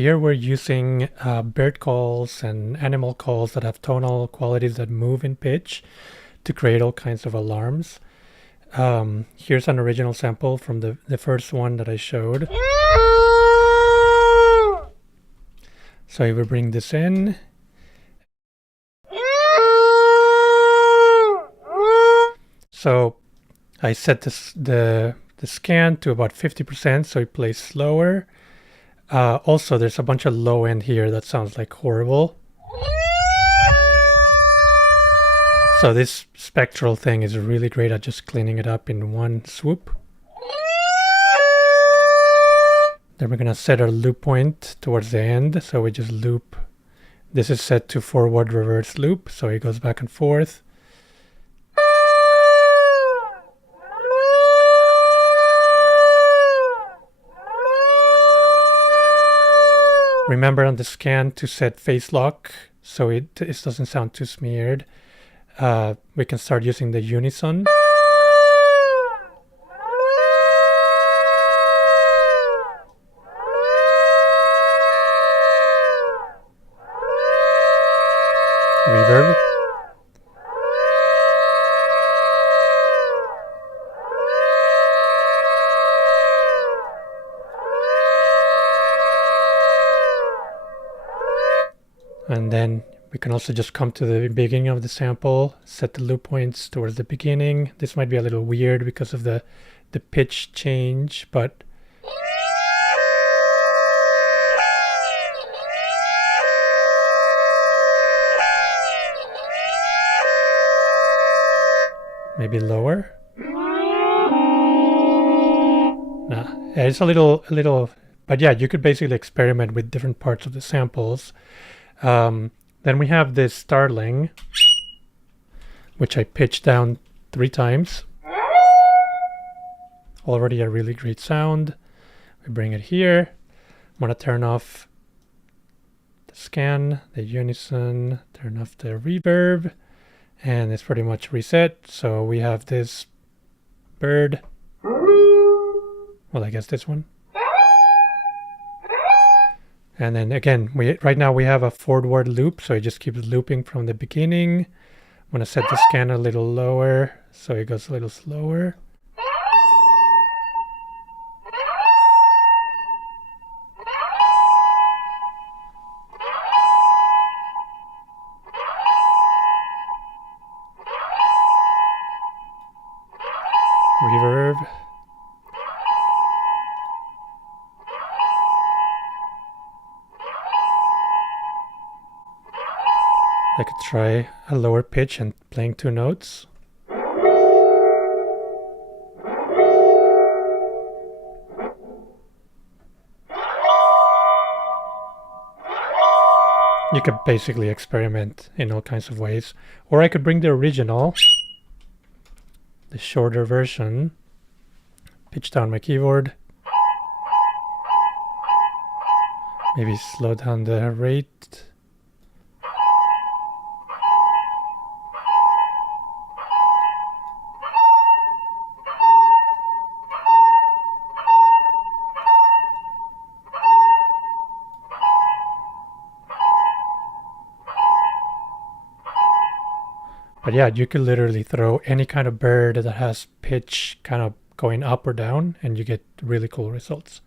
here we're using bird calls and animal calls that have tonal qualities that move in pitch to create all kinds of alarms. Here's an original sample from the first one that I showed. So if we bring this in, so I set the scan to about 50%, so it plays slower. Also, there's a bunch of low end here that sounds like horrible. So this spectral thing is really great at just cleaning it up in one swoop. Then we're going to set our loop point towards the end. So we just loop. This is set to forward reverse loop. So it goes back and forth. Remember on the scan to set phase lock so it doesn't sound too smeared. We can start using the unison. Reverb. And then we can also just come to the beginning of the sample, set the loop points towards the beginning. This might be a little weird because of the pitch change, but maybe lower. Nah, it's a little, but yeah, you could basically experiment with different parts of the samples. Then we have this starling, which I pitched down 3 times. Already a really great sound. We bring it here. I'm going to turn off the scan, the unison, turn off the reverb, and it's pretty much reset. So we have this bird. Well, I guess this one. And then again, right now we have a forward loop, so it just keeps looping from the beginning. I'm going to set the scan a little lower, so it goes a little slower. Reverb. I could try a lower pitch and playing 2 notes. You could basically experiment in all kinds of ways. Or I could bring the original, the shorter version, pitch down my keyboard, maybe slow down the rate. But yeah, you could literally throw any kind of bird that has pitch kind of going up or down, and you get really cool results.